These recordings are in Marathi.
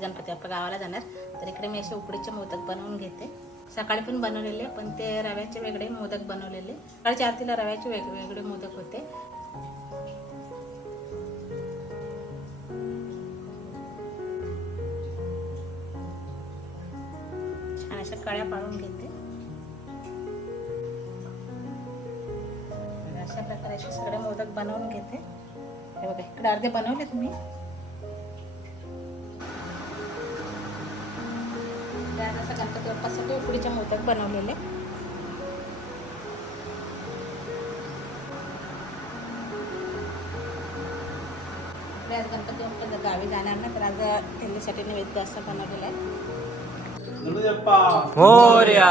गणपती आज गणपती बाप्पा गावाला जाणार. तर इकडे मी असे उकडीचे मोदक बनवून घेते. सकाळी पण बनवलेले पण ते रव्याचे वेगळे मोदक बनवलेले. सकाळच्या आरतीला रव्याचे वेगवेगळे मोदक होते. छान अशा कळ्या पाळून घेते. अशा प्रकारे असे सगळे मोदक बनवून घेते. हे बघा इकडे अर्धे बनवलेत मी. त्यात असं गणपती बाप्पासाठी उकडीचे मोदक बनवलेले. आज गणपती बाप्पा गावी जाणार ना तर आज त्यांच्यासाठी नैवेद्य असं बनवलेलं आहे. मोर्या.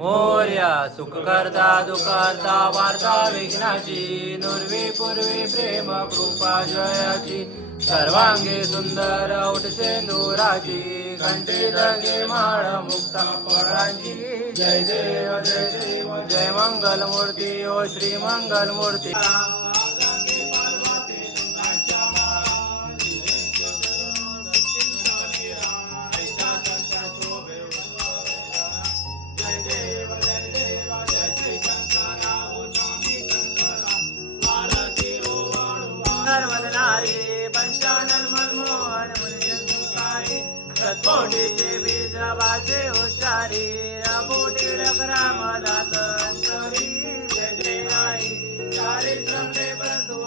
मोर्या सुख करता दुःखर्ता वार्ता विघ्नाची नुर्वी पूर्वी प्रेम कृपा जयाची. सर्वांगी सुंदर उठसे नूराची घंटी दगे माळ मुक्ता फळांची. जय देव जय देव जय मंगल मूर्ती ओ श्री मंगल मूर्ती रामोटी रामदास अंतरी जय जय आई बंधू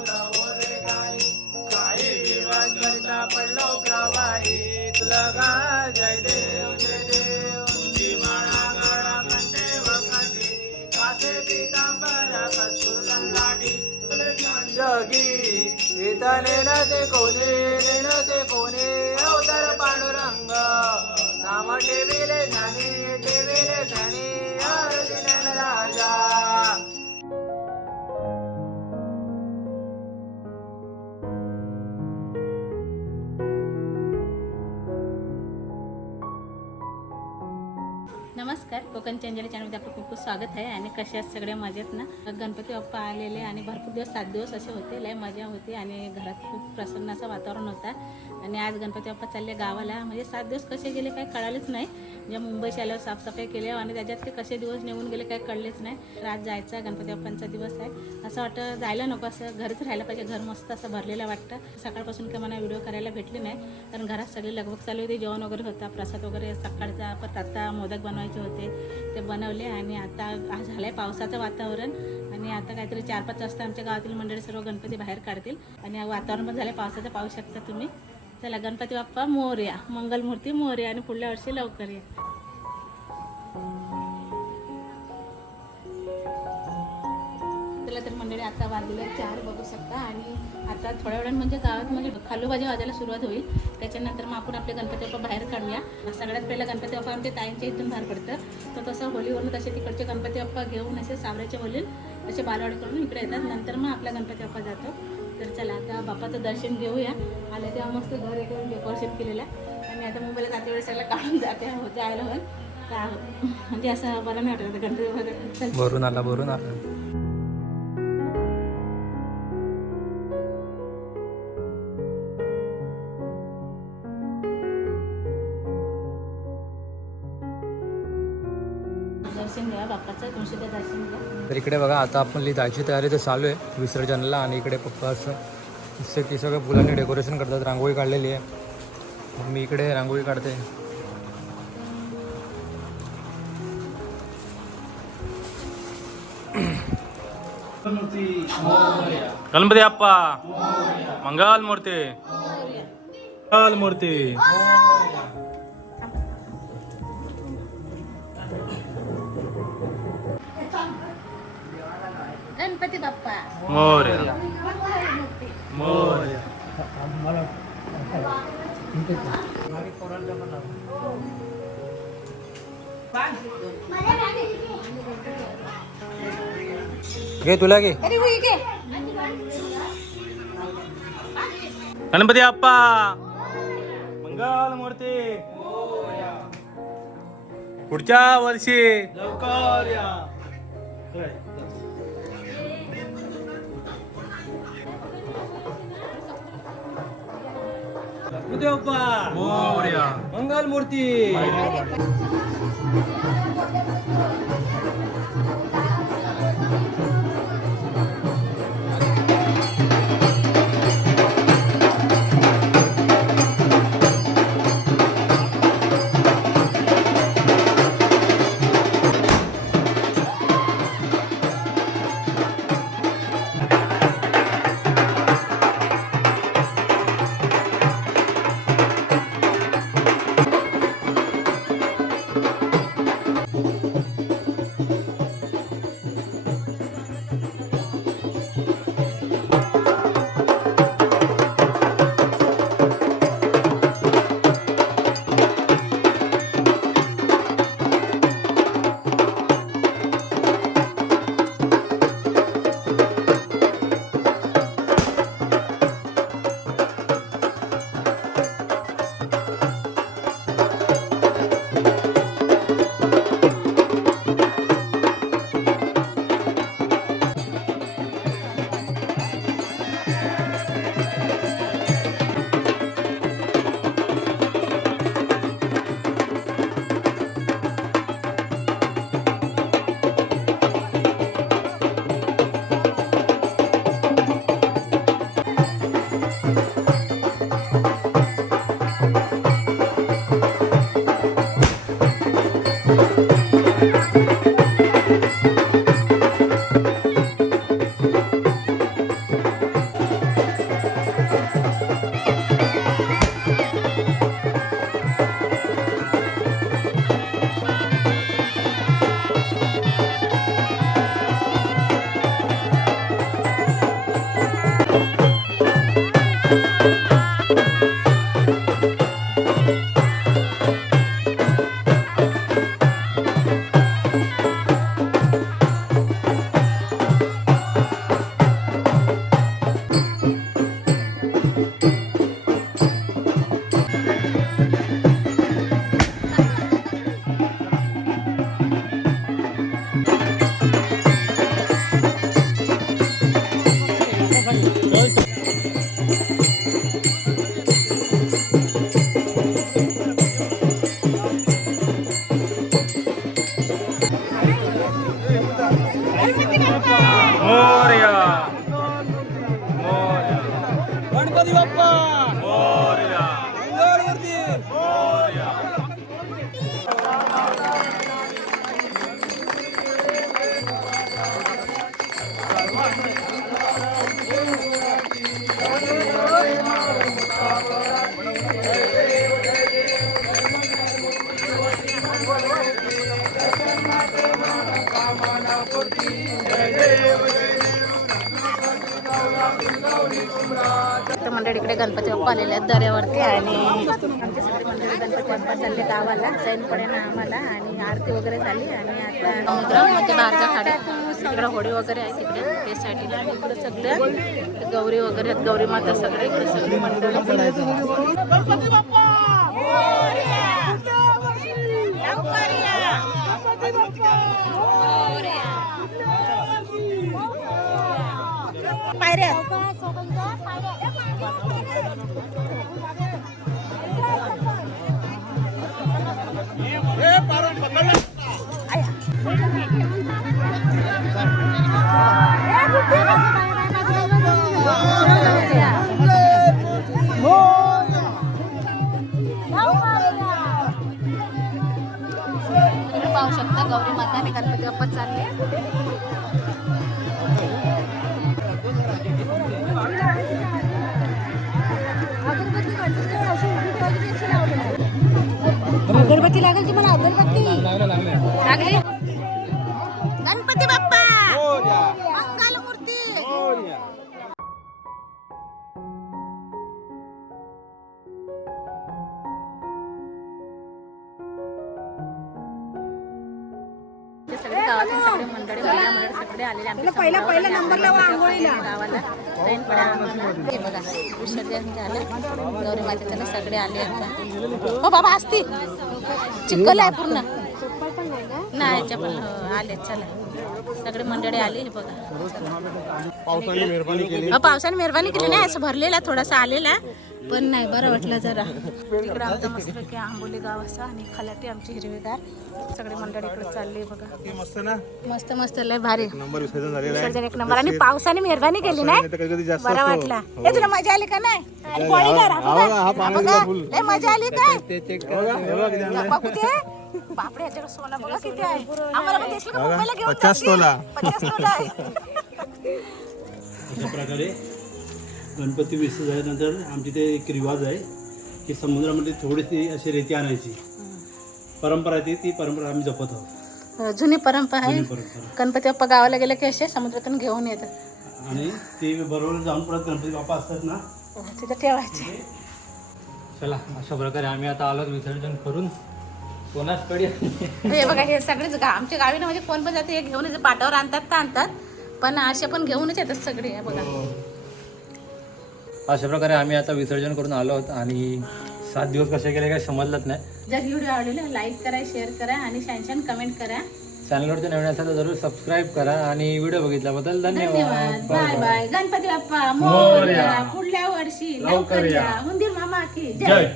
साई करता पडलो प्रवाही तुला गा जय देव जय देव. तुझी माळा गळा कंठे वखंडी कासे पितांबरा लाडी. जगी ते कोणे न ते कोणे. अवतार पांडुरंग. नाम ठेविले ठेविले राजा. नमस्कार कोकण चंजली चॅनलमध्ये आपलं खूप खूप स्वागत आहे आणि कसे आहेत सगळे मजेत ना? गणपती बाप्पा आलेले आणि भरपूर दिवस सात दिवस असे होते लय मजा होती आणि घरात खूप प्रसन्न असं वातावरण होता. आणि आज गणपती बाप्पा चालले गावाला. म्हणजे सात दिवस कसे गेले काय कळालेच नाही. म्हणजे मुंबईशी आल्यावर साफसफाई केली आणि त्याच्यात ते कसे दिवस निघून गेले काही कळलेच नाही. तर आज जायचा गणपती बाप्पांचा दिवस आहे. असं वाटतं जायला नको असं घरच राहायला पाहिजे. घर मस्त असं भरलेलं वाटतं. सकाळपासून काही मला व्हिडिओ करायला भेटले नाही. कारण घरात सगळी लगबग चालू होती जेवण वगैरे होता प्रसाद वगैरे सकाळचा परत आता मोदक बनवायचे होते ते बनवले आणि आता आज झालं आहे पावसाचं वातावरण. आणि आता काहीतरी चार पाच वाजता आमच्या गावातील मंडळी सर्व गणपती बाहेर काढतील. आणि वातावरण पण झालं पावसाचं पाहू शकता तुम्ही. चला गणपती बाप्पा मोर्या मंगलमूर्ती मोर्या आणि पुढल्या वर्षी लवकर या. तर मंडळी आता वाजले चार बघू शकता आणि आता थोड्या वेळान म्हणजे गावात म्हणजे खालूबाजी वाजायला सुरुवात होईल. त्याच्यानंतर मग आपण आपले गणपती बाप्पा बाहेर काढूया. सगळ्यात पहिला गणपती बाप्पा आमच्या ताईंच्या इथून बाहेर पडतं. तर तसं होलीवरून तसे तिकडचे गणपती बाप्पा घेऊन असे सावऱ्याचे होलील असे बालवाड करून इकडे येतात. नंतर मग आपला गणपती बाप्पा जातो. तर चला आता बाप्पाचं दर्शन घेऊया. आलं तेव्हा मस्त घर एकदम डेकोरेशन केलेलं आणि आता मुंबईला जाते वेळेस सगळं काढून जाते हो जायला होईल का म्हणजे असं बरं नाही वाटत आता गणपती भरून आला भरून आला. दर्शन घ्या बाप्पाचं. तुमचं ते दर्शन घ्या. तर इकडे बघा आता आपण जायची तयारी तर चालू आहे विसर्जनाला आणि इकडे पप्पा असं की सगळं फुलांनी डेकोरेशन करतात. रांगोळी काढलेली आहे. मग मी इकडे रांगोळी काढते. गणपती आप्पा मंगल मूर्ती मंगल मूर्ती गणपती बाप्पा. मोर्या. मोर्या. घे तुला घे. गणपती अप्पा मंगल मूर्ती. पुढच्या वर्षी. लवकर या. मोरया. मंगल मूर्ती तर मंडळी इकडे गणपती बाप्पा आलेले आहेत दऱ्यावरती आणि आमचे सगळे मंडळी गणपती बाप्पा चालले गावाला जैन पडे ना आम्हाला आणि आरती वगैरे झाली आणि आता समुद्र म्हणजे बाहेरच्या खाड्यात तिकडे होडी वगैरे आहे तिकडे ते साईडला आणि इकडे सगळे गौरी वगैरे आहेत गौरी माता सगळे इकडे सगळे मंडळी. अगरबत्ती लागेल तुम्हाला अगरबत्ती लागली? गणपती बाप्पा! मंगल मूर्ती ते सगळे गावातील सगळे मंडळी महिला मंडळी सगळे आलेले आमच्या पहिला पहिला नंबर गावाला. ट्रेन पडा आम्हाला हे बघा विसर्जन झालं. गौरी मातेला सगळे आले आता. हो बाबा असती चिकल आहे पूर्ण. नाही पण हो, आले चला. सगळे मंडळी आली हे बघा. पावसाने मेहरबानी केली. अहो, पावसाने मेहरबानी केली नाही असं भरलेला थोडासा आलेला पण नाही बरं वाटलं जरा. तिकडं आमचं मस्तपैकी आंबोली गाव असं आणि खलाटी आमची हिरवीगार. सगळी मंडळी इकडे चालली बघा. मस्त ना? मस्त मस्त लय भारी. नंबर विसर्जन झालेला एक नंबर. आणि पावसाने मेहरबानी केली नाही? बरा. वाटला. हे. तुला मजा आली का नाही? हा. हा, हा, हा मजा आली काय? हे हे बापरे सोनं बघा किती आहे. आम्हाला पण देशील का मुंबईला घेऊन पचास जाशील? तोला. पचास तोला आहे. अशा प्रकारे गणपती विसर्जन झाल्यानंतर आमची ते एक रिवाज आहे की समुद्रामध्ये थोडीशी अशी रेती आणायची. परंपरा आहे ती ती परंपरा आम्ही जपत आहोत. हो, जुनी परंपरा आहे. जुनी परंपरा. गणपती बाप्पा गावाला गेले की असे समुद्रातून घेऊन येतात. आणि ते बरोबर जाऊन परत गणपती बाप्पा असतात ना? तिथे ठेवायचे. चला अशा प्रकारे आम्ही आता आलो विसर्जन करून. कोणाच कडे हे बघा हे सगळेच गा आमच्या गावी ना म्हणजे कोण पण जाते हे घेऊन येते पाटावर आणतात तर आणतात. पण असे पण घेऊनच येतात सगळे हे बघा. अशा प्रकारे आम्ही आता विसर्जन करून आलो आहोत आणि सात दिवस कसे गेले काही समजलंच नाही. जर ही व्हिडिओ आवडली लाईक करा शेअर करा आणि छान छान कमेंट करा. चॅनलवरती नवीन असेल तर जरूर सबस्क्राईब करा आणि व्हिडिओ बघितल्याबद्दल धन्यवाद. धन्यवाद. Bye bye Ganpati Bappa Morya. Morya. पुढल्या वर्षी लवकर या. उंदीर मामा की जय.